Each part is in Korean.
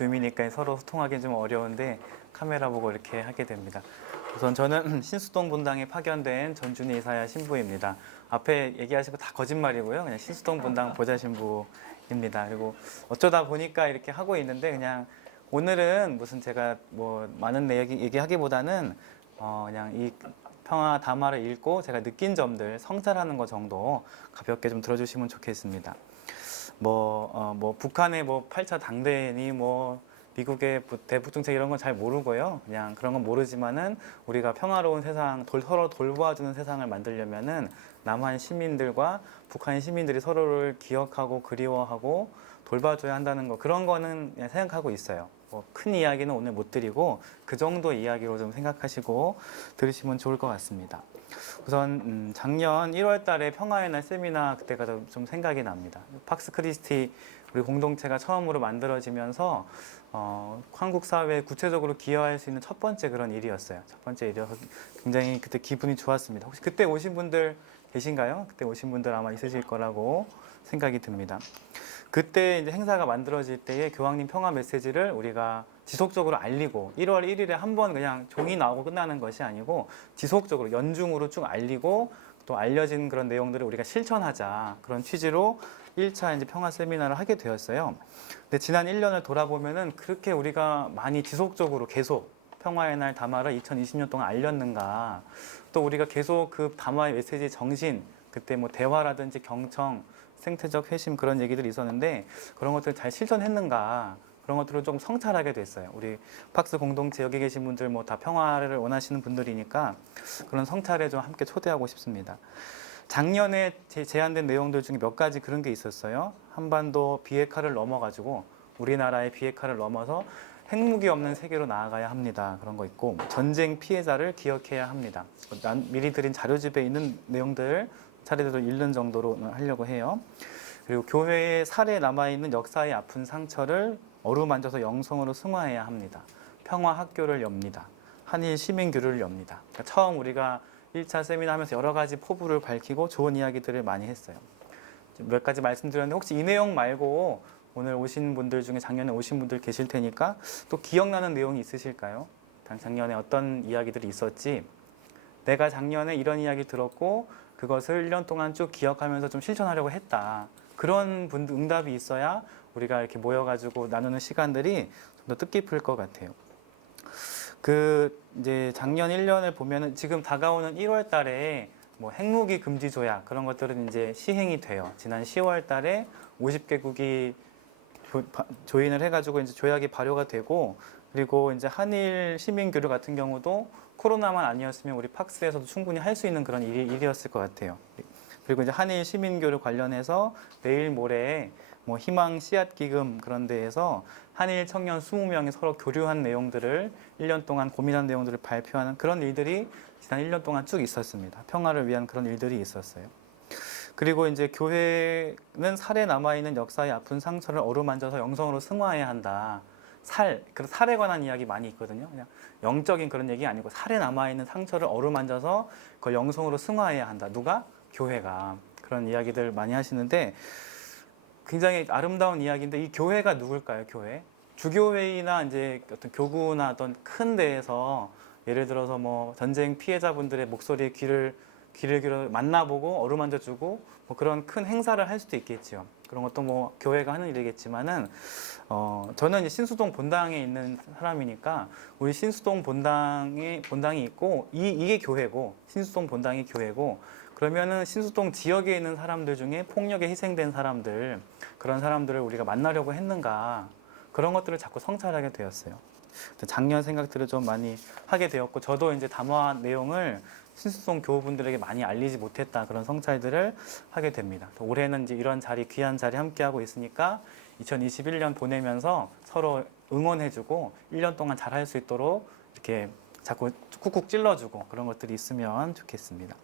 줌이니까 서로 소통하기 좀 어려운데 카메라 보고 이렇게 하게 됩니다. 우선 저는 신수동 본당에 파견된 전준희 이사야 신부입니다. 앞에 얘기하신 거 다 거짓말이고요. 그냥 신수동 본당 보좌 신부입니다. 그리고 어쩌다 보니까 이렇게 하고 있는데 그냥 오늘은 무슨 제가 뭐 많은 얘기하기보다는 그냥 이 평화 담화를 읽고 제가 느낀 점들 성찰하는 거 정도 가볍게 좀 들어주시면 좋겠습니다. 뭐 북한의 뭐 8차 당대니 뭐 미국의 대북 정책 이런 건 잘 모르고요. 그냥 그런 건 모르지만은 우리가 평화로운 세상, 서로 돌보아주는 세상을 만들려면은 남한 시민들과 북한 시민들이 서로를 기억하고 그리워하고 돌봐줘야 한다는 거, 그런 거는 그냥 생각하고 있어요. 뭐 큰 이야기는 오늘 못 드리고 그 정도 이야기로 좀 생각하시고 들으시면 좋을 것 같습니다. 우선 작년 1월 달에 평화의 날 세미나 그때가 좀 생각이 납니다. 팍스 크리스티 우리 공동체가 처음으로 만들어지면서 한국 사회에 구체적으로 기여할 수 있는 첫 번째 그런 일이었어요. 첫 번째 일이어서 굉장히 그때 기분이 좋았습니다. 혹시 그때 오신 분들 계신가요? 그때 오신 분들 아마 있으실 거라고 생각이 듭니다. 그때 이제 행사가 만들어질 때에 교황님 평화 메시지를 우리가 지속적으로 알리고 1월 1일에 한 번 그냥 종이 나오고 끝나는 것이 아니고 지속적으로 연중으로 쭉 알리고 또 알려진 그런 내용들을 우리가 실천하자, 그런 취지로 1차 이제 평화 세미나를 하게 되었어요. 근데 지난 1년을 돌아보면은 그렇게 우리가 많이 지속적으로 계속 평화의 날 담화를 2020년 동안 알렸는가, 또 우리가 계속 그 담화의 메시지 정신, 그때 뭐 대화라든지 경청, 생태적 회심 그런 얘기들이 있었는데 그런 것들 잘 실천했는가, 그런 것들을 좀 성찰하게 됐어요. 우리 팍스 공동체 여기 계신 분들 뭐 다 평화를 원하시는 분들이니까 그런 성찰에 좀 함께 초대하고 싶습니다. 작년에 제안된 내용들 중에 몇 가지 그런 게 있었어요. 한반도 비핵화를 넘어가지고 우리나라의 비핵화를 넘어서 핵무기 없는 세계로 나아가야 합니다. 그런 거 있고, 전쟁 피해자를 기억해야 합니다. 미리 드린 자료집에 있는 내용들 차례대로 읽는 정도로 하려고 해요. 그리고 교회에 살에 남아있는 역사의 아픈 상처를 어루만져서 영성으로 승화해야 합니다. 평화 학교를 엽니다. 한일 시민교류를 엽니다. 그러니까 처음 우리가 1차 세미나 하면서 여러 가지 포부를 밝히고 좋은 이야기들을 많이 했어요. 몇 가지 말씀드렸는데 혹시 이 내용 말고 오늘 오신 분들 중에 작년에 오신 분들 계실 테니까 또 기억나는 내용이 있으실까요? 작년에 어떤 이야기들이 있었지? 내가 작년에 이런 이야기 들었고 그것을 1년 동안 쭉 기억하면서 좀 실천하려고 했다. 그런 분들 응답이 있어야 우리가 이렇게 모여가지고 나누는 시간들이 좀 더 뜻깊을 것 같아요. 이제 작년 1년을 보면은 지금 다가오는 1월 달에 뭐 핵무기 금지 조약 그런 것들은 이제 시행이 돼요. 지난 10월 달에 50개국이 조인을 해가지고 이제 조약이 발효가 되고, 그리고 이제 한일 시민 교류 같은 경우도 코로나만 아니었으면 우리 팍스에서도 충분히 할 수 있는 그런 일이었을 것 같아요. 그리고 이제 한일 시민 교류 관련해서 내일 모레 뭐 희망 씨앗 기금 그런 데에서 한일 청년 20명이 서로 교류한 내용들을 1년 동안 고민한 내용들을 발표하는 그런 일들이 지난 1년 동안 쭉 있었습니다. 평화를 위한 그런 일들이 있었어요. 그리고 이제 교회는 살에 남아있는 역사의 아픈 상처를 어루만져서 영성으로 승화해야 한다. 살에 관한 이야기 많이 있거든요. 그냥 영적인 그런 얘기 아니고 살에 남아있는 상처를 어루만져서 그걸 영성으로 승화해야 한다. 누가? 교회가. 그런 이야기들 많이 하시는데 굉장히 아름다운 이야기인데 이 교회가 누굴까요? 교회? 주교회의나 이제 어떤 교구나 어떤 큰 데에서 예를 들어서 뭐 전쟁 피해자분들의 목소리에 귀를 만나보고 어루만져주고 뭐 그런 큰 행사를 할 수도 있겠지요. 그런 것도 뭐 교회가 하는 일이겠지만은 저는 이제 신수동 본당에 있는 사람이니까 우리 신수동 본당이 있고 이게 교회고 신수동 본당이 교회고, 그러면은 신수동 지역에 있는 사람들 중에 폭력에 희생된 사람들, 그런 사람들을 우리가 만나려고 했는가, 그런 것들을 자꾸 성찰하게 되었어요. 작년 생각들을 좀 많이 하게 되었고, 저도 이제 담화 내용을 신수동 교우분들에게 많이 알리지 못했다, 그런 성찰들을 하게 됩니다. 올해는 이제 이런 자리, 귀한 자리 함께하고 있으니까 2021년 보내면서 서로 응원해주고 1년 동안 잘할 수 있도록 이렇게 자꾸 쿡쿡 찔러주고 그런 것들이 있으면 좋겠습니다.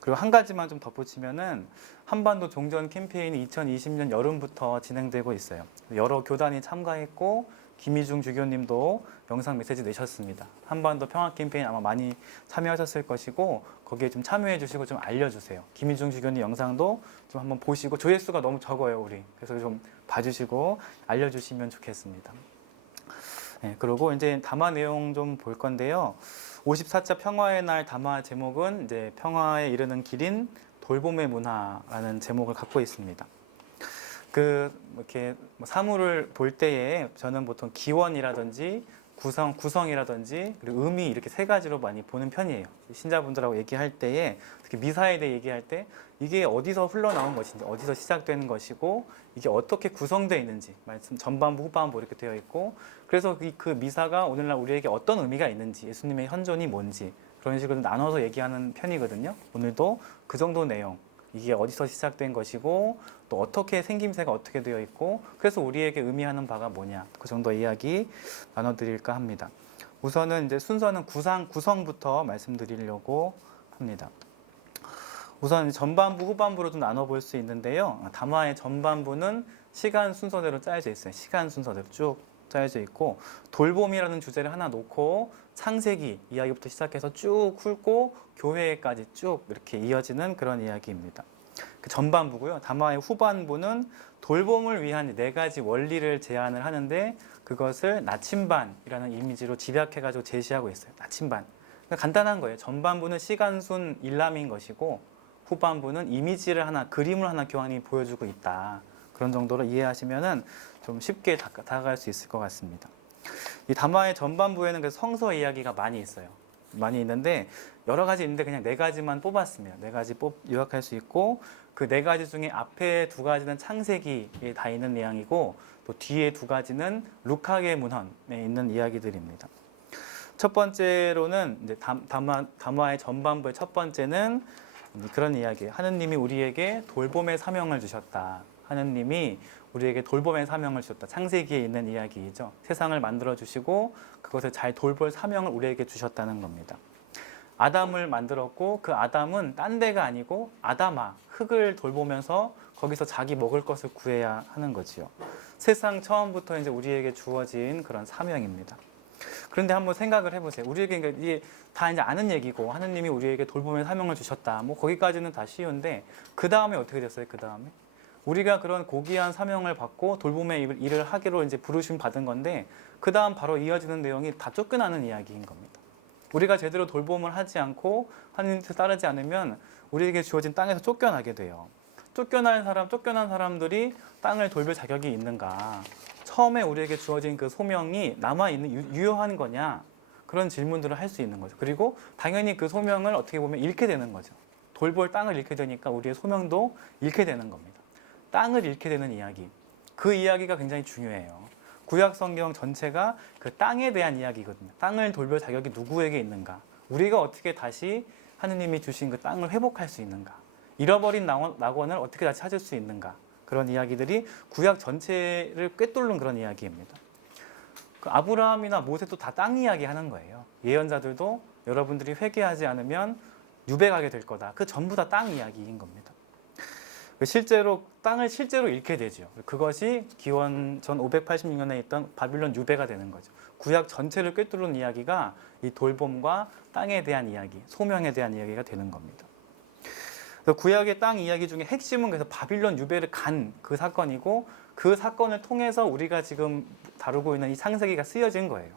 그리고 한 가지만 좀 덧붙이면은 한반도 종전 캠페인이 2020년 여름부터 진행되고 있어요. 여러 교단이 참가했고 김희중 주교님도 영상 메시지 내셨습니다. 한반도 평화 캠페인 아마 많이 참여하셨을 것이고 거기에 좀 참여해 주시고 좀 알려주세요. 김희중 주교님 영상도 좀 한번 보시고, 조회수가 너무 적어요 우리. 그래서 좀 봐주시고 알려주시면 좋겠습니다. 네, 그리고 이제 담화 내용 좀 볼 건데요. 54차 평화의 날 담화 제목은 이제 평화에 이르는 길인 돌봄의 문화라는 제목을 갖고 있습니다. 이렇게 사물을 볼 때에 저는 보통 기원이라든지 구성이라든지 그리고 의미 이렇게 세 가지로 많이 보는 편이에요. 신자분들하고 얘기할 때에 특히 미사에 대해 얘기할 때 이게 어디서 흘러나온 것인지 어디서 시작되는 것이고 이게 어떻게 구성되어 있는지 말씀 전반부 후반부 이렇게 되어 있고 그래서 그 미사가 오늘날 우리에게 어떤 의미가 있는지 예수님의 현존이 뭔지 그런 식으로 나눠서 얘기하는 편이거든요. 오늘도 그 정도 내용 이게 어디서 시작된 것이고 또 어떻게 생김새가 어떻게 되어 있고 그래서 우리에게 의미하는 바가 뭐냐 그 정도 이야기 나눠드릴까 합니다. 우선은 이제 순서는 구성부터 말씀드리려고 합니다. 우선 전반부 후반부로 좀 나눠볼 수 있는데요. 담화의 전반부는 시간 순서대로 짜여져 있어요. 시간 순서대로 쭉 짜여져 있고 돌봄이라는 주제를 하나 놓고 창세기 이야기부터 시작해서 쭉 훑고 교회까지 쭉 이렇게 이어지는 그런 이야기입니다. 그 전반부고요. 담화의 후반부는 돌봄을 위한 네 가지 원리를 제안을 하는데 그것을 나침반이라는 이미지로 집약해가지고 제시하고 있어요. 나침반. 그러니까 간단한 거예요. 전반부는 시간순 일람인 것이고 후반부는 이미지를 하나, 그림을 하나 교황이 보여주고 있다. 그런 정도로 이해하시면은 좀 쉽게 다가갈 수 있을 것 같습니다. 이 담화의 전반부에는 그래서 성서 이야기가 많이 있어요. 많이 있는데 여러 가지 있는데 그냥 네 가지만 뽑았습니다. 네 가지 요약할 수 있고 그 네 가지 중에 앞에 두 가지는 창세기에 다 있는 내용이고 또 뒤에 두 가지는 루카계 문헌에 있는 이야기들입니다. 첫 번째로는 이제 담화의 전반부의 첫 번째는 그런 이야기예요. 하느님이 우리에게 돌봄의 사명을 주셨다. 하느님이 우리에게 돌봄의 사명을 주셨다. 창세기에 있는 이야기이죠. 세상을 만들어 주시고 그것을 잘 돌볼 사명을 우리에게 주셨다는 겁니다. 아담을 만들었고 그 아담은 딴 데가 아니고 아담아, 흙을 돌보면서 거기서 자기 먹을 것을 구해야 하는 거지요. 세상 처음부터 이제 우리에게 주어진 그런 사명입니다. 그런데 한번 생각을 해보세요. 우리에게 이게 다 이제 아는 얘기고 하느님이 우리에게 돌봄의 사명을 주셨다. 뭐 거기까지는 다 쉬운데 그 다음에 어떻게 됐어요? 그 다음에 우리가 그런 고귀한 사명을 받고 돌봄의 일을 하기로 이제 부르심 받은 건데 그 다음 바로 이어지는 내용이 다 쫓겨나는 이야기인 겁니다. 우리가 제대로 돌봄을 하지 않고 하느님 뜻을 따르지 않으면 우리에게 주어진 땅에서 쫓겨나게 돼요. 쫓겨난 사람들이 땅을 돌볼 자격이 있는가? 처음에 우리에게 주어진 그 소명이 남아있는 유효한 거냐? 그런 질문들을 할 수 있는 거죠. 그리고 당연히 그 소명을 어떻게 보면 잃게 되는 거죠. 돌볼 땅을 잃게 되니까 우리의 소명도 잃게 되는 겁니다. 땅을 잃게 되는 이야기. 그 이야기가 굉장히 중요해요. 구약 성경 전체가 그 땅에 대한 이야기거든요. 땅을 돌볼 자격이 누구에게 있는가? 우리가 어떻게 다시 하느님이 주신 그 땅을 회복할 수 있는가? 잃어버린 낙원을 어떻게 다시 찾을 수 있는가? 그런 이야기들이 구약 전체를 꿰뚫는 그런 이야기입니다. 그 아브라함이나 모세도 다 땅 이야기 하는 거예요. 예언자들도 여러분들이 회개하지 않으면 유배가게 될 거다. 그 전부 다 땅 이야기인 겁니다. 실제로 땅을 실제로 잃게 되죠. 그것이 기원 전 586년에 있던 바빌론 유배가 되는 거죠. 구약 전체를 꿰뚫는 이야기가 이 돌봄과 땅에 대한 이야기, 소명에 대한 이야기가 되는 겁니다. 구약의 땅 이야기 중에 핵심은 그래서 바빌론 유배를 간 그 사건이고 그 사건을 통해서 우리가 지금 다루고 있는 이 창세기가 쓰여진 거예요.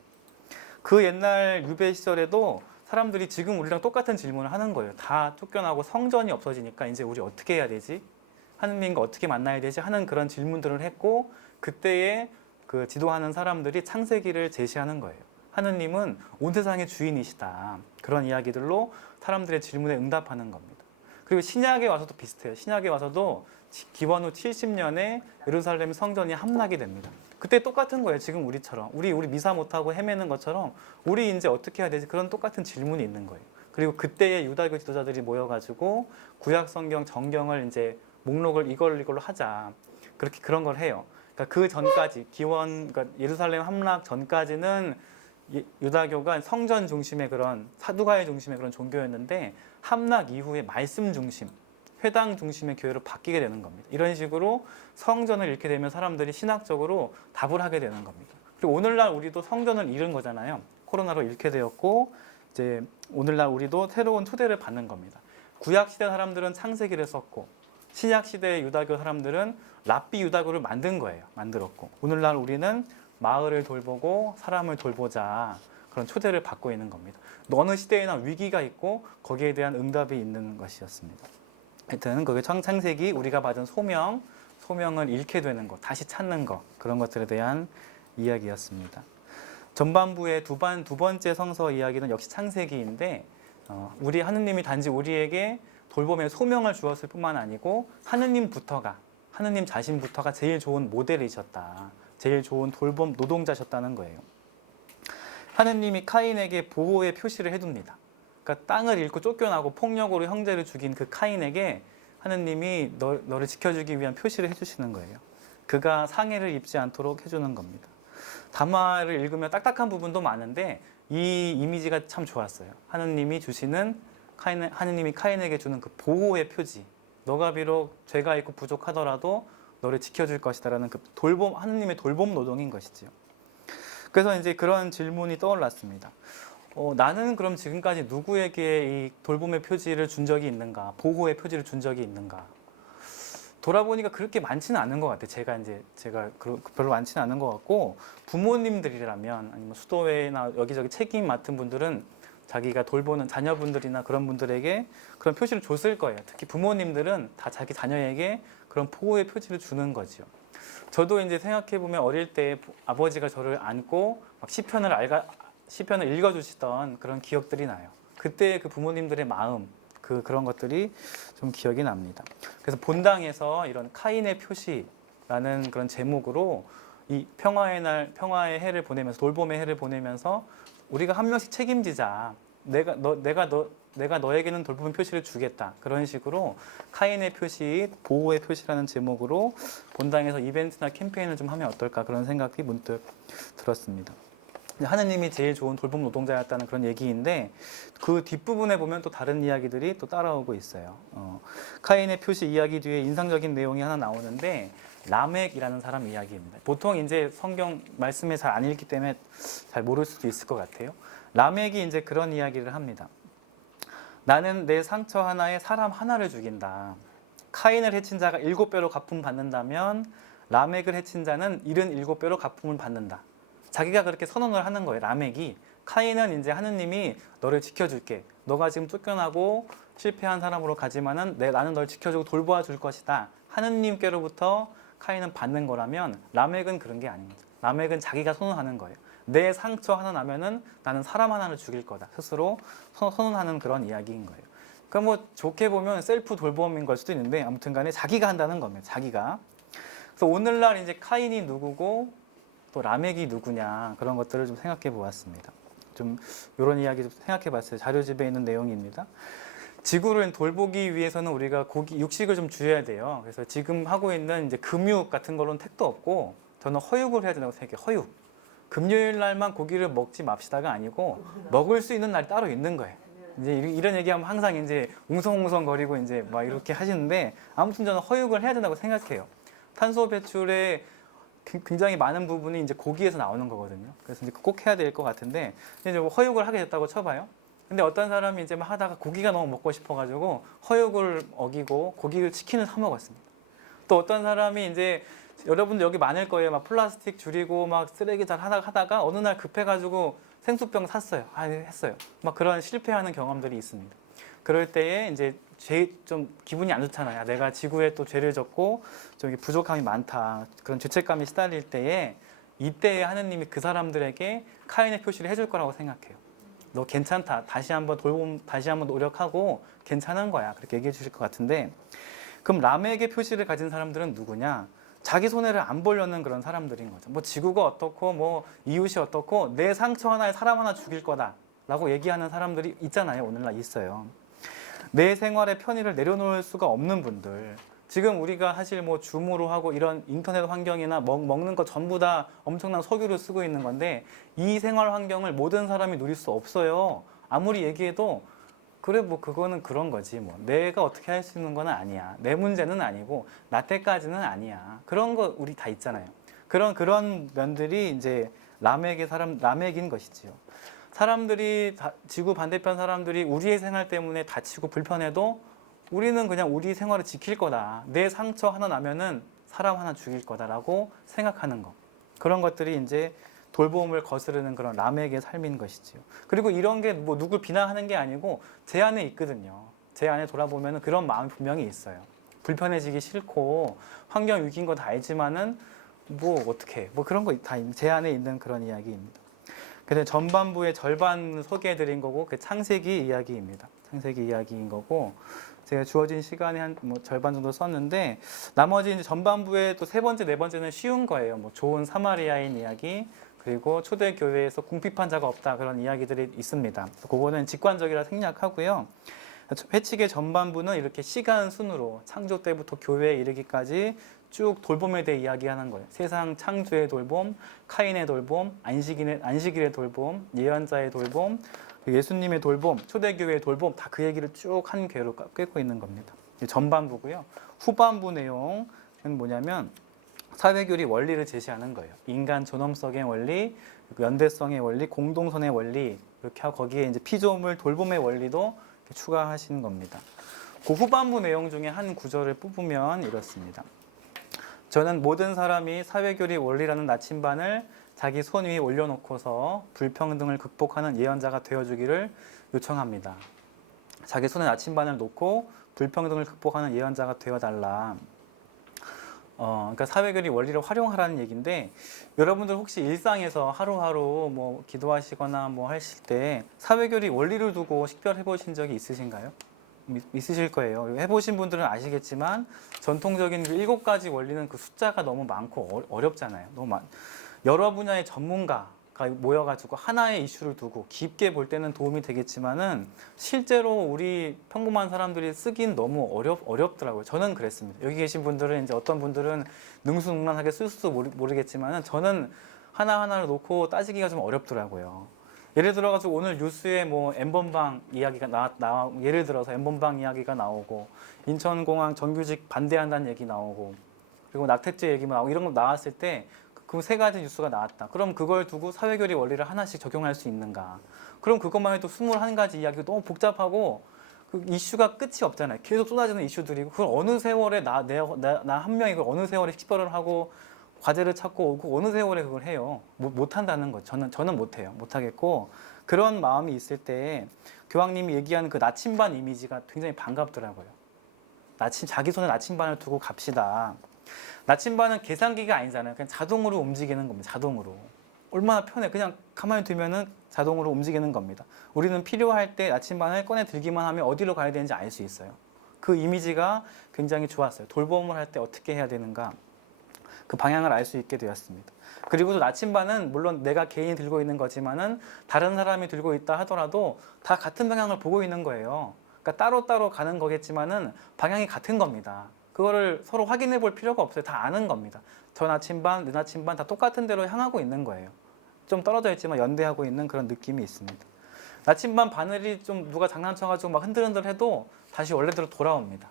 그 옛날 유배 시절에도 사람들이 지금 우리랑 똑같은 질문을 하는 거예요. 다 쫓겨나고 성전이 없어지니까 이제 우리 어떻게 해야 되지? 하느님과 어떻게 만나야 되지? 하는 그런 질문들을 했고 그때에 그 지도하는 사람들이 창세기를 제시하는 거예요. 하느님은 온 세상의 주인이시다. 그런 이야기들로 사람들의 질문에 응답하는 겁니다. 그리고 신약에 와서도 비슷해요. 신약에 와서도 기원 후 70년에 예루살렘 성전이 함락이 됩니다. 그때 똑같은 거예요. 지금 우리처럼. 우리 미사 못하고 헤매는 것처럼 우리 이제 어떻게 해야 되지? 그런 똑같은 질문이 있는 거예요. 그리고 그때의 유다교 지도자들이 모여가지고 구약 성경 정경을 이제 목록을 이걸로 하자. 그런 걸 해요. 그러니까 그 전까지 그러니까 예루살렘 함락 전까지는 유다교가 성전 중심의 그런 사두가의 중심의 그런 종교였는데 함락 이후에 말씀 중심, 회당 중심의 교회로 바뀌게 되는 겁니다. 이런 식으로 성전을 잃게 되면 사람들이 신학적으로 답을 하게 되는 겁니다. 그리고 오늘날 우리도 성전을 잃은 거잖아요. 코로나로 잃게 되었고 이제 오늘날 우리도 새로운 토대를 받는 겁니다. 구약 시대 사람들은 창세기를 썼고 신약 시대의 유다교 사람들은 랍비 유다교를 만든 거예요. 만들었고 오늘날 우리는 마을을 돌보고 사람을 돌보자 그런 초대를 받고 있는 겁니다. 어느 시대에나 위기가 있고 거기에 대한 응답이 있는 것이었습니다. 하여튼 그게 창세기 우리가 받은 소명을 잃게 되는 것, 다시 찾는 것 그런 것들에 대한 이야기였습니다. 전반부의 두 번째 성서 이야기는 역시 창세기인데 우리 하느님이 단지 우리에게 돌봄의 소명을 주었을 뿐만 아니고 하느님 자신부터가 제일 좋은 모델이셨다. 제일 좋은 돌봄 노동자셨다는 거예요. 하느님이 카인에게 보호의 표시를 해둡니다. 그러니까 땅을 잃고 쫓겨나고 폭력으로 형제를 죽인 그 카인에게 하느님이 너를 지켜주기 위한 표시를 해주시는 거예요. 그가 상해를 입지 않도록 해주는 겁니다. 담화를 읽으면 딱딱한 부분도 많은데 이 이미지가 참 좋았어요. 하느님이 카인에게 주는 그 보호의 표지. 너가 비록 죄가 있고 부족하더라도 너를 지켜줄 것이다라는 그 하느님의 돌봄 노동인 것이지요. 그래서 이제 그런 질문이 떠올랐습니다. 나는 그럼 지금까지 누구에게 이 돌봄의 표지를 준 적이 있는가? 보호의 표지를 준 적이 있는가? 돌아보니까 그렇게 많지는 않은 것 같아요. 제가 별로 많지는 않은 것 같고 부모님들이라면 아니면 수도회나 여기저기 책임 맡은 분들은 자기가 돌보는 자녀분들이나 그런 분들에게 그런 표시를 줬을 거예요. 특히 부모님들은 다 자기 자녀에게 그런 보호의 표지를 주는 거죠. 저도 이제 생각해 보면 어릴 때 아버지가 저를 안고 막 시편을 읽어주시던 그런 기억들이 나요. 그때 그 부모님들의 마음, 그런 것들이 좀 기억이 납니다. 그래서 본당에서 이런 카인의 표시라는 그런 제목으로 이 평화의 해를 보내면서 돌봄의 해를 보내면서 우리가 한 명씩 책임지자. 내가 너에게는 돌봄의 표시를 주겠다. 그런 식으로 카인의 표시, 보호의 표시라는 제목으로 본당에서 이벤트나 캠페인을 좀 하면 어떨까 그런 생각이 문득 들었습니다. 하느님이 제일 좋은 돌봄 노동자였다는 그런 얘기인데 그 뒷부분에 보면 또 다른 이야기들이 또 따라오고 있어요. 카인의 표시 이야기 뒤에 인상적인 내용이 하나 나오는데 라멕이라는 사람 이야기입니다. 보통 이제 성경 말씀에 잘 안 읽기 때문에 잘 모를 수도 있을 것 같아요. 라멕이 이제 그런 이야기를 합니다. 나는 내 상처 하나에 사람 하나를 죽인다. 카인을 해친 자가 7배로 갚음 받는다면 라멕을 해친 자는 77배로 갚음을 받는다. 자기가 그렇게 선언을 하는 거예요. 라멕이. 카인은 이제 하느님이 너를 지켜줄게. 너가 지금 쫓겨나고 실패한 사람으로 가지만은 나는 널 지켜주고 돌보아 줄 것이다. 하느님께로부터 카인은 받는 거라면 라멕은 그런 게 아닙니다. 라멕은 자기가 선언하는 거예요. 내 상처 하나 나면은 나는 사람 하나를 죽일 거다. 스스로 선언하는 그런 이야기인 거예요. 그러니까 뭐 좋게 보면 셀프 돌봄인 걸 수도 있는데 아무튼 간에 자기가 한다는 겁니다. 자기가. 그래서 오늘날 이제 카인이 누구고 또 라멕이 누구냐 그런 것들을 좀 생각해 보았습니다. 좀 이런 이야기 좀 생각해 봤어요. 자료집에 있는 내용입니다. 지구를 돌보기 위해서는 우리가 육식을 좀 줄여야 돼요. 그래서 지금 하고 있는 이제 금육 같은 거로는 택도 없고 저는 허육을 해야 된다고 생각해요. 허육. 금요일 날만 고기를 먹지 맙시다가 아니고 먹을 수 있는 날이 따로 있는 거예요. 이제 이런 얘기하면 항상 이제 웅성웅성거리고 이제 막 이렇게 하시는데 아무튼 저는 허육을 해야 된다고 생각해요. 탄소 배출의 굉장히 많은 부분이 이제 고기에서 나오는 거거든요. 그래서 이제 꼭 해야 될 것 같은데 이제 뭐 허육을 하게 됐다고 쳐봐요. 근데 어떤 사람이 이제 막 하다가 고기가 너무 먹고 싶어가지고 허육을 어기고 치킨을 사 먹었습니다. 또 어떤 사람이 이제 여러분들 여기 많을 거예요. 막 플라스틱 줄이고 막 쓰레기 잘 하다가 어느 날 급해가지고 생수병 샀어요. 했어요. 막 그런 실패하는 경험들이 있습니다. 그럴 때에 이제 좀 기분이 안 좋잖아요. 내가 지구에 또 죄를 졌고 좀 부족함이 많다. 그런 죄책감이 시달릴 때에 이때에 하느님이 그 사람들에게 카인의 표시를 해줄 거라고 생각해요. 너 괜찮다. 다시 한번 노력하고 괜찮은 거야. 그렇게 얘기해 주실 것 같은데 그럼 라멕의 표시를 가진 사람들은 누구냐? 자기 손해를 안 보려는 그런 사람들인 거죠. 뭐 지구가 어떻고 뭐 이웃이 어떻고 내 상처 하나에 사람 하나 죽일 거다라고 얘기하는 사람들이 있잖아요. 오늘날 있어요. 내 생활의 편의를 내려놓을 수가 없는 분들. 지금 우리가 사실 뭐 줌으로 하고 이런 인터넷 환경이나 먹는 거 전부 다 엄청난 석유를 쓰고 있는 건데 이 생활 환경을 모든 사람이 누릴 수 없어요. 아무리 얘기해도 그래 뭐 그거는 그런 거지 뭐 내가 어떻게 할 수 있는 건 아니야. 내 문제는 아니고 나 때까지는 아니야. 그런 거 우리 다 있잖아요. 그런 면들이 이제 라멕인 것이지요. 지구 반대편 사람들이 우리의 생활 때문에 다치고 불편해도 우리는 그냥 우리 생활을 지킬 거다. 내 상처 하나 나면은 사람 하나 죽일 거다라고 생각하는 거. 그런 것들이 이제 돌봄을 거스르는 그런 람에게 삶인 것이지요. 그리고 이런 게 뭐 누굴 비난하는 게 아니고 제 안에 있거든요. 제 안에 돌아보면 그런 마음이 분명히 있어요. 불편해지기 싫고 환경 위기인 거 다 알지만은 뭐 어떻게 뭐 그런 거 다 제 안에 있는 그런 이야기입니다. 그래서 전반부의 절반 소개해드린 거고 그 창세기 이야기입니다. 창세기 이야기인 거고 제가 주어진 시간에 한 뭐 절반 정도 썼는데 나머지 이제 전반부에 또 세 번째, 네 번째는 쉬운 거예요. 뭐 좋은 사마리아인 이야기 그리고 초대 교회에서 궁핍한 자가 없다 그런 이야기들이 있습니다. 그거는 직관적이라 생략하고요. 회칙의 전반부는 이렇게 시간 순으로 창조 때부터 교회에 이르기까지 쭉 돌봄에 대해 이야기하는 거예요. 세상 창조의 돌봄, 카인의 돌봄, 안식일의 돌봄, 예언자의 돌봄, 예수님의 돌봄, 초대교회의 돌봄 다 그 얘기를 쭉 한 궤로 꿰고 있는 겁니다. 전반부고요. 후반부 내용은 뭐냐면 사회교리 원리를 제시하는 거예요. 인간 존엄성의 원리, 연대성의 원리, 공동선의 원리 이렇게 하고 거기에 이제 피조물 돌봄의 원리도 추가하시는 겁니다. 그 후반부 내용 중에 한 구절을 뽑으면 이렇습니다. 저는 모든 사람이 사회교리 원리라는 나침반을 자기 손 위에 올려놓고서 불평등을 극복하는 예언자가 되어주기를 요청합니다. 자기 손에 나침반을 놓고 불평등을 극복하는 예언자가 되어달라. 그러니까 사회교리 원리를 활용하라는 얘기인데 여러분들 혹시 일상에서 하루하루 뭐 기도하시거나 뭐 하실 때 사회교리 원리를 두고 식별해 보신 적이 있으신가요? 있으실 거예요. 해보신 분들은 아시겠지만 전통적인 그 7가지 원리는 그 숫자가 너무 많고 어렵잖아요. 여러 분야의 전문가가 모여가지고 하나의 이슈를 두고 깊게 볼 때는 도움이 되겠지만은 실제로 우리 평범한 사람들이 쓰긴 너무 어렵더라고요. 저는 그랬습니다. 여기 계신 분들은 이제 어떤 분들은 능수능란하게 쓸 수도 모르겠지만은 저는 하나하나를 놓고 따지기가 좀 어렵더라고요. 예를 들어가지고 오늘 뉴스에 뭐 N번방 이야기가 예를 들어서 N번방 이야기가 나오고 인천공항 정규직 반대한다는 얘기 나오고 그리고 낙태죄 얘기 나오고 이런 거 나왔을 때 그 3가지 뉴스가 나왔다. 그럼 그걸 두고 사회교리 원리를 하나씩 적용할 수 있는가? 그럼 그것만 해도 21가지 이야기가 너무 복잡하고 그 이슈가 끝이 없잖아요. 계속 쏟아지는 이슈들이고 그걸 어느 세월에 나 한 명이 그걸 어느 세월에 식별을 하고 과제를 찾고 오고 어느 세월에 그걸 해요. 못한다는 거죠. 저는 못해요. 못하겠고 그런 마음이 있을 때 교황님이 얘기하는 그 나침반 이미지가 굉장히 반갑더라고요. 자기 손에 나침반을 두고 갑시다. 나침반은 계산기가 아니잖아요. 그냥 자동으로 움직이는 겁니다. 자동으로. 얼마나 편해. 그냥 가만히 두면은 자동으로 움직이는 겁니다. 우리는 필요할 때 나침반을 꺼내 들기만 하면 어디로 가야 되는지 알 수 있어요. 그 이미지가 굉장히 좋았어요. 돌봄을 할 때 어떻게 해야 되는가. 그 방향을 알 수 있게 되었습니다. 그리고 또 나침반은 물론 내가 개인이 들고 있는 거지만은 다른 사람이 들고 있다 하더라도 다 같은 방향을 보고 있는 거예요. 그러니까 따로따로 가는 거겠지만은 방향이 같은 겁니다. 그거를 서로 확인해 볼 필요가 없어요. 다 아는 겁니다. 저 나침반, 내 나침반 다 똑같은 데로 향하고 있는 거예요. 좀 떨어져 있지만 연대하고 있는 그런 느낌이 있습니다. 나침반 바늘이 좀 누가 장난쳐가지고 막 흔들흔들 해도 다시 원래대로 돌아옵니다.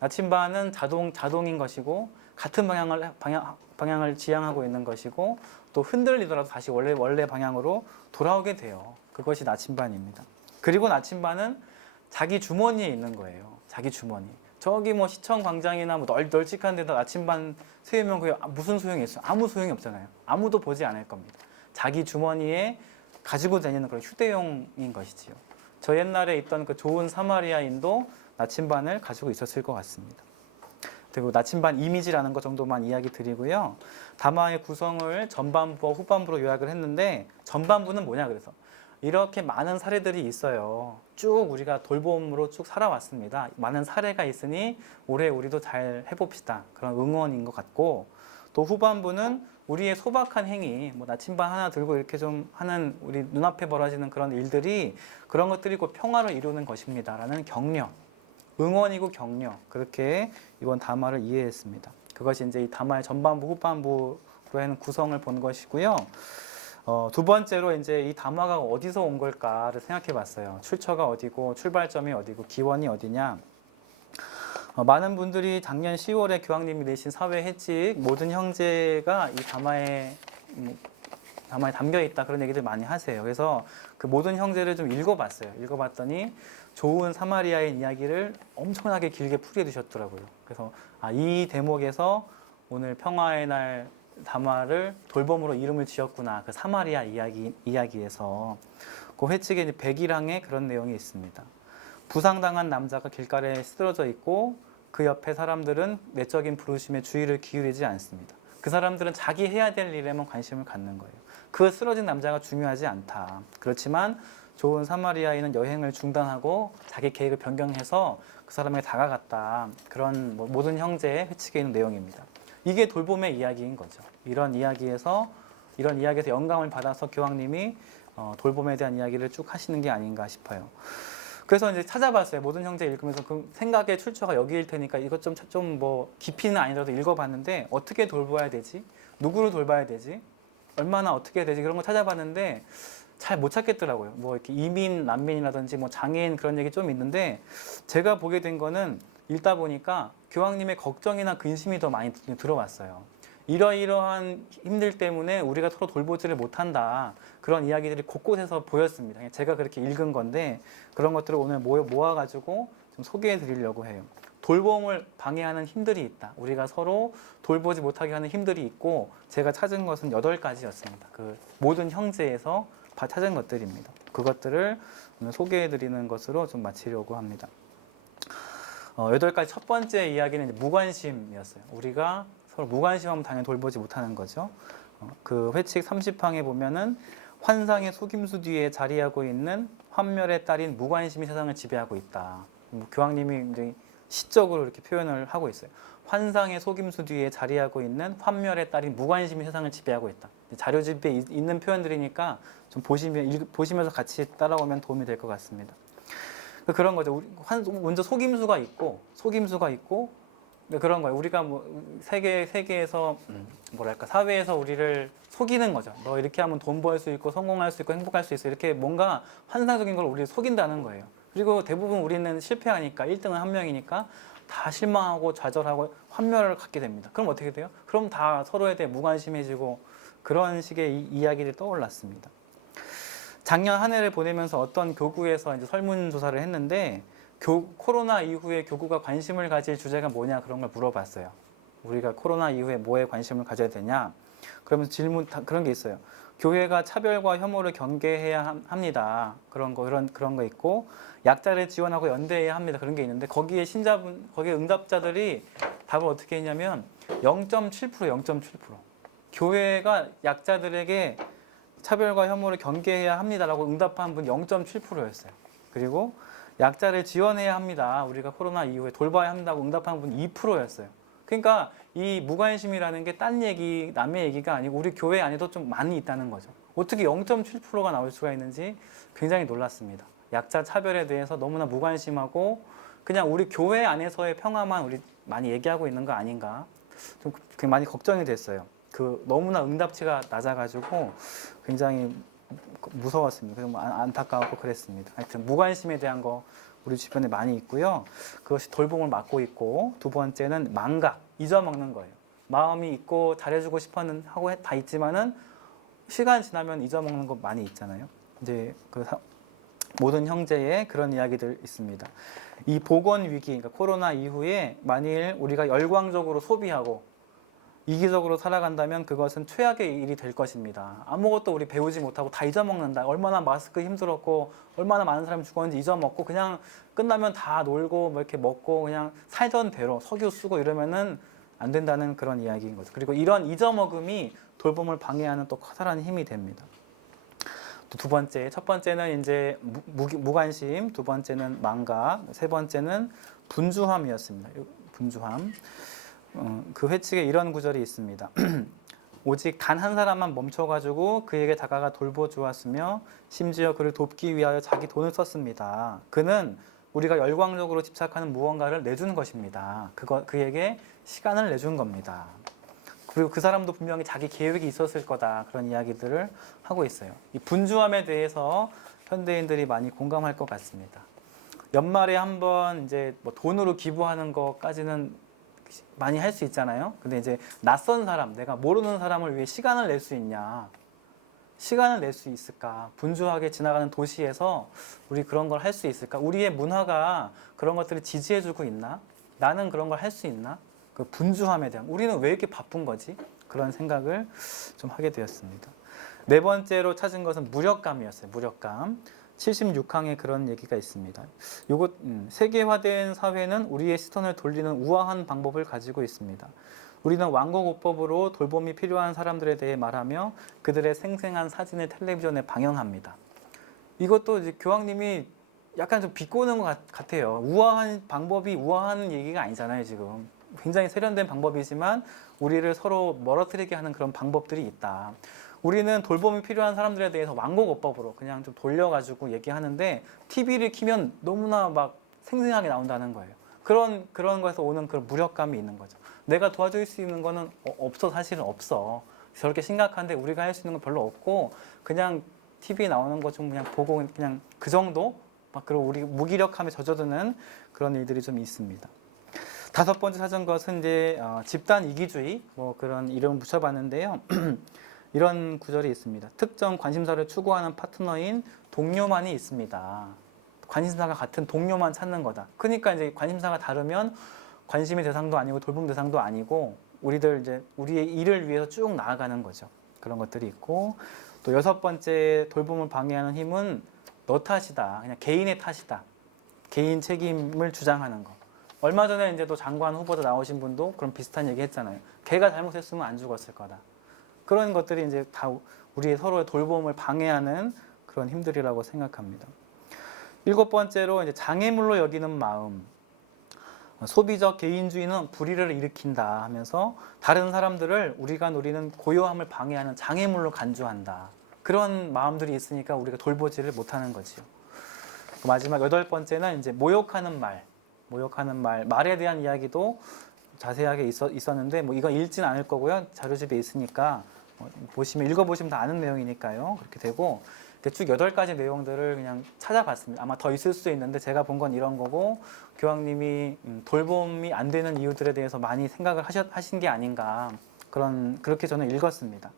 나침반은 자동인 것이고 같은 방향을 지향하고 있는 것이고 또 흔들리더라도 다시 원래 방향으로 돌아오게 돼요. 그것이 나침반입니다. 그리고 나침반은 자기 주머니에 있는 거예요. 자기 주머니. 저기 뭐 시청 광장이나 뭐 널찍한 데다 나침반 세우면 그게 무슨 소용이 있어요? 아무 소용이 없잖아요. 아무도 보지 않을 겁니다. 자기 주머니에 가지고 다니는 그런 휴대용인 것이지요. 저 옛날에 있던 그 좋은 사마리아인도 나침반을 가지고 있었을 것 같습니다. 그리고 나침반 이미지라는 것 정도만 이야기 드리고요. 담화의 구성을 전반부와 후반부로 요약을 했는데 전반부는 뭐냐 그래서 이렇게 많은 사례들이 있어요. 쭉 우리가 돌봄으로 쭉 살아왔습니다. 많은 사례가 있으니 올해 우리도 잘 해봅시다. 그런 응원인 것 같고 또 후반부는 우리의 소박한 행위, 뭐 나침반 하나 들고 이렇게 좀 하는 우리 눈앞에 벌어지는 그런 일들이 그런 것들이 곧 평화를 이루는 것입니다. 라는 격려, 응원이고 격려 그렇게 이번 담화를 이해했습니다. 그것이 이제 이 담화의 전반부, 후반부로 하는 구성을 본 것이고요. 두 번째로 이제 이 담화가 어디서 온 걸까를 생각해 봤어요. 출처가 어디고 출발점이 어디고 기원이 어디냐. 많은 분들이 작년 10월에 교황님이 내신 사회 해칙 모든 형제가 이 담화에 담겨 있다 그런 얘기들 많이 하세요. 그래서 그 모든 형제를 좀 읽어봤어요. 읽어봤더니 좋은 사마리아인 이야기를 엄청나게 길게 풀이해 두셨더라고요. 그래서 이 대목에서 오늘 평화의 날 담화를 돌봄으로 이름을 지었구나. 그 사마리아 이야기에서 그 회칙에 이제 백일항에 그런 내용이 있습니다. 부상당한 남자가 길가에 쓰러져 있고 그 옆에 사람들은 내적인 부르심에 주의를 기울이지 않습니다. 그 사람들은 자기 해야 될 일에만 관심을 갖는 거예요. 그 쓰러진 남자가 중요하지 않다. 그렇지만 좋은 사마리아인은 여행을 중단하고 자기 계획을 변경해서 그 사람에게 다가갔다. 그런 모든 형제의 회칙에 있는 내용입니다. 이게 돌봄의 이야기인 거죠. 이런 이야기에서 영감을 받아서 교황님이 돌봄에 대한 이야기를 쭉 하시는 게 아닌가 싶어요. 그래서 이제 찾아봤어요. 모든 형제 읽으면서 그 생각의 출처가 여기일 테니까 이것 좀 뭐 깊이는 아니라도 읽어봤는데 어떻게 돌봐야 되지? 누구를 돌봐야 되지? 얼마나 어떻게 해야 되지? 그런 거 찾아봤는데 잘 못 찾겠더라고요. 뭐 이렇게 이민, 난민이라든지 뭐 장애인 그런 얘기 좀 있는데 제가 보게 된 거는 읽다 보니까 교황님의 걱정이나 근심이 더 많이 들어왔어요. 이러이러한 힘들 때문에 우리가 서로 돌보지를 못한다. 그런 이야기들이 곳곳에서 보였습니다. 제가 그렇게 읽은 건데 그런 것들을 오늘 모아가지고 좀 소개해 드리려고 해요. 돌봄을 방해하는 힘들이 있다. 우리가 서로 돌보지 못하게 하는 힘들이 있고 제가 찾은 것은 8가지였습니다. 그 모든 형제에서 찾은 것들입니다. 그것들을 오늘 소개해 드리는 것으로 좀 마치려고 합니다. 8가지 첫 번째 이야기는 이제 무관심이었어요. 우리가 서로 무관심하면 당연히 돌보지 못하는 거죠. 그 회칙 30항에 보면은 환상의 속임수 뒤에 자리하고 있는 환멸의 딸인 무관심이 세상을 지배하고 있다. 교황님이 이제 시적으로 이렇게 표현을 하고 있어요. 환상의 속임수 뒤에 자리하고 있는 환멸의 딸인 무관심이 세상을 지배하고 있다. 자료집에 있는 표현들이니까 좀 보시면서 같이 따라오면 도움이 될 것 같습니다. 그런 거죠. 먼저 속임수가 있고 그런 거예요. 우리가 뭐 세계에서 뭐랄까 사회에서 우리를 속이는 거죠. 너 이렇게 하면 돈 벌 수 있고 성공할 수 있고 행복할 수 있어. 이렇게 뭔가 환상적인 걸 우리를 속인다는 거예요. 그리고 대부분 우리는 실패하니까 1등은 한 명이니까 다 실망하고 좌절하고 환멸을 갖게 됩니다. 그럼 어떻게 돼요? 그럼 다 서로에 대해 무관심해지고 그런 식의 이야기를 떠올랐습니다. 작년 한 해를 보내면서 어떤 교구에서 이제 설문조사를 했는데 코로나 이후에 교구가 관심을 가질 주제가 뭐냐 그런 걸 물어봤어요. 우리가 코로나 이후에 뭐에 관심을 가져야 되냐? 그러면서 질문 그런 게 있어요. 교회가 차별과 혐오를 경계해야 합니다. 그런 거 있고 약자를 지원하고 연대해야 합니다. 그런 게 있는데 거기에 응답자들이 답을 어떻게 했냐면 0.7%. 교회가 약자들에게 차별과 혐오를 경계해야 합니다라고 응답한 분 0.7%였어요. 그리고 약자를 지원해야 합니다. 우리가 코로나 이후에 돌봐야 한다고 응답한 분 2%였어요. 그러니까 이 무관심이라는 게 딴 얘기, 남의 얘기가 아니고 우리 교회 안에도 좀 많이 있다는 거죠. 어떻게 0.7%가 나올 수가 있는지 굉장히 놀랐습니다. 약자 차별에 대해서 너무나 무관심하고 그냥 우리 교회 안에서의 평화만 우리 많이 얘기하고 있는 거 아닌가 좀 많이 걱정이 됐어요. 너무나 응답치가 낮아가지고 굉장히 무서웠습니다. 그래서 안타까웠고 그랬습니다. 하여튼 무관심에 대한 거 우리 주변에 많이 있고요. 그것이 돌봄을 막고 있고 두 번째는 망각, 잊어먹는 거예요. 마음이 있고 잘해주고 싶어는 하고 다 있지만은 시간 지나면 잊어먹는 거 많이 있잖아요. 이제 모든 형제의 그런 이야기들 있습니다. 이 보건 위기, 그러니까 코로나 이후에 만일 우리가 열광적으로 소비하고 이기적으로 살아간다면 그것은 최악의 일이 될 것입니다. 아무것도 우리 배우지 못하고 다 잊어먹는다. 얼마나 마스크 힘들었고 얼마나 많은 사람이 죽었는지 잊어먹고 그냥 끝나면 다 놀고 뭐 이렇게 먹고 그냥 살던 대로 석유 쓰고 이러면은 안 된다는 그런 이야기인 거죠. 그리고 이런 잊어먹음이 돌봄을 방해하는 또 커다란 힘이 됩니다. 또 첫 번째는 이제 무관심, 두 번째는 망각, 세 번째는 분주함이었습니다. 분주함. 그 회칙에 이런 구절이 있습니다. 오직 단 한 사람만 멈춰가지고 그에게 다가가 돌보주었으며 심지어 그를 돕기 위하여 자기 돈을 썼습니다. 그는 우리가 열광적으로 집착하는 무언가를 내준 것입니다. 그에게 시간을 내준 겁니다. 그리고 그 사람도 분명히 자기 계획이 있었을 거다. 그런 이야기들을 하고 있어요. 이 분주함에 대해서 현대인들이 많이 공감할 것 같습니다. 연말에 한번 이제 뭐 돈으로 기부하는 것까지는 많이 할 수 있잖아요. 근데 이제 낯선 사람, 내가 모르는 사람을 위해 시간을 낼 수 있냐? 시간을 낼 수 있을까? 분주하게 지나가는 도시에서 우리 그런 걸 할 수 있을까? 우리의 문화가 그런 것들을 지지해주고 있나? 나는 그런 걸 할 수 있나? 그 분주함에 대한 우리는 왜 이렇게 바쁜 거지? 그런 생각을 좀 하게 되었습니다. 네 번째로 찾은 것은 무력감이었어요. 무력감. 76항에 그런 얘기가 있습니다. 요것 세계화된 사회는 우리의 시선을 돌리는 우아한 방법을 가지고 있습니다. 우리는 완곡오법으로 돌봄이 필요한 사람들에 대해 말하며 그들의 생생한 사진을 텔레비전에 방영합니다. 이것도 이제 교황님이 약간 좀 비꼬는 것 같아요. 우아한 방법이 우아한 얘기가 아니잖아요, 지금. 굉장히 세련된 방법이지만 우리를 서로 멀어뜨리게 하는 그런 방법들이 있다. 우리는 돌봄이 필요한 사람들에 대해서 완곡오법으로 그냥 좀 돌려가지고 얘기하는데 TV를 키면 너무나 막 생생하게 나온다는 거예요. 그런 거에서 오는 그런 무력감이 있는 거죠. 내가 도와줄 수 있는 거는 없어, 사실은 없어. 저렇게 심각한데 우리가 할 수 있는 건 별로 없고 그냥 TV에 나오는 거 좀 그냥 보고 그냥 그 정도? 막 그리고 우리 무기력함에 젖어드는 그런 일들이 좀 있습니다. 다섯 번째 찾은 것은 이제 집단 이기주의 뭐 그런 이름 붙여봤는데요. 이런 구절이 있습니다. 특정 관심사를 추구하는 파트너인 동료만이 있습니다. 관심사가 같은 동료만 찾는 거다. 그러니까 이제 관심사가 다르면 관심의 대상도 아니고 돌봄 대상도 아니고 우리들 이제 우리의 일을 위해서 쭉 나아가는 거죠. 그런 것들이 있고 또 여섯 번째 돌봄을 방해하는 힘은 너 탓이다. 그냥 개인의 탓이다. 개인 책임을 주장하는 거. 얼마 전에 이제 또 장관 후보자 나오신 분도 그런 비슷한 얘기 했잖아요. 걔가 잘못했으면 안 죽었을 거다. 그런 것들이 이제 다 우리 서로의 돌봄을 방해하는 그런 힘들이라고 생각합니다. 일곱 번째로 이제 장애물로 여기는 마음. 소비적 개인주의는 불의를 일으킨다 하면서 다른 사람들을 우리가 누리는 고요함을 방해하는 장애물로 간주한다. 그런 마음들이 있으니까 우리가 돌보지를 못하는 거지요. 마지막 여덟 번째는 이제 모욕하는 말. 말에 대한 이야기도 자세하게 있었는데 뭐 이건 읽지는 않을 거고요. 자료집에 있으니까 읽어보시면 다 아는 내용이니까요. 그렇게 되고 쭉 8가지 내용들을 그냥 찾아봤습니다. 아마 더 있을 수도 있는데 제가 본 건 이런 거고 교황님이 돌봄이 안 되는 이유들에 대해서 많이 생각을 하신 게 아닌가 그렇게 저는 읽었습니다.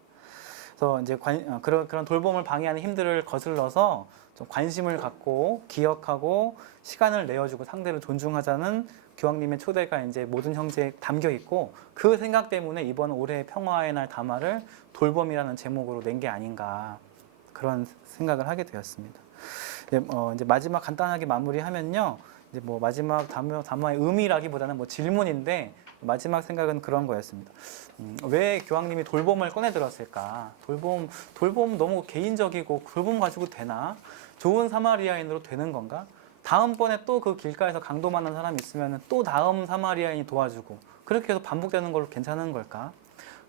그래서 이제 그런 돌봄을 방해하는 힘들을 거슬러서 좀 관심을 갖고 기억하고 시간을 내어주고 상대를 존중하자는 교황님의 초대가 이제 모든 형제에 담겨 있고 그 생각 때문에 이번 올해 평화의 날 담화를 돌봄이라는 제목으로 낸 게 아닌가 그런 생각을 하게 되었습니다. 이제 마지막 간단하게 마무리하면요. 이제 뭐 마지막 담화의 의미라기보다는 뭐 질문인데 마지막 생각은 그런 거였습니다. 왜 교황님이 돌봄을 꺼내 들었을까? 돌봄 너무 개인적이고 돌봄 가지고 되나? 좋은 사마리아인으로 되는 건가? 다음번에 또 그 길가에서 강도 만난 사람이 있으면 또 다음 사마리아인이 도와주고 그렇게 해서 반복되는 걸로 괜찮은 걸까?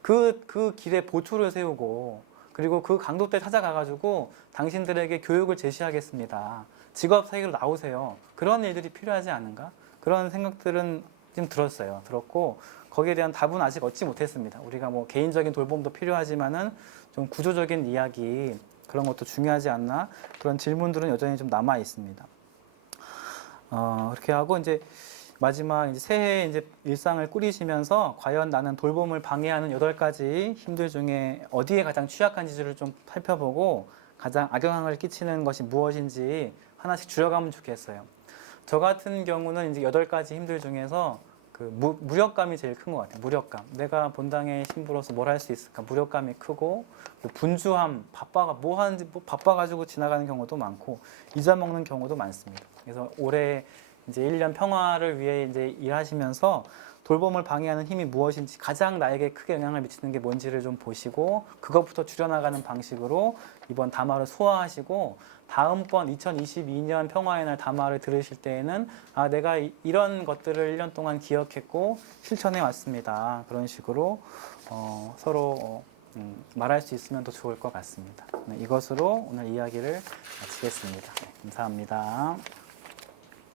그 길에 보초를 세우고 그리고 그 강도 때 찾아가가지고 당신들에게 교육을 제시하겠습니다. 직업 사회로 나오세요. 그런 일들이 필요하지 않은가? 그런 생각들은 좀 들었고 거기에 대한 답은 아직 얻지 못했습니다. 우리가 뭐 개인적인 돌봄도 필요하지만은 좀 구조적인 이야기 그런 것도 중요하지 않나? 그런 질문들은 여전히 좀 남아 있습니다. 그렇게 하고 이제 마지막 이제 새해 이제 일상을 꾸리시면서 과연 나는 돌봄을 방해하는 8가지 힘들 중에 어디에 가장 취약한지를 좀 살펴보고 가장 악영향을 끼치는 것이 무엇인지 하나씩 줄여가면 좋겠어요. 저 같은 경우는 이제 8가지 힘들 중에서 그 무력감이 제일 큰 것 같아요. 무력감. 내가 본당의 신부로서 뭘 할 수 있을까? 무력감이 크고 분주함, 뭐 하는지 바빠가지고 지나가는 경우도 많고 잊어먹는 경우도 많습니다. 그래서 올해 이제 1년 평화를 위해 이제 일하시면서 돌봄을 방해하는 힘이 무엇인지 가장 나에게 크게 영향을 미치는 게 뭔지를 좀 보시고 그것부터 줄여나가는 방식으로 이번 담화를 소화하시고 다음번 2022년 평화의 날 담화를 들으실 때에는 내가 이런 것들을 1년 동안 기억했고 실천해 왔습니다. 그런 식으로 서로 말할 수 있으면 더 좋을 것 같습니다. 이것으로 오늘 이야기를 마치겠습니다. 감사합니다.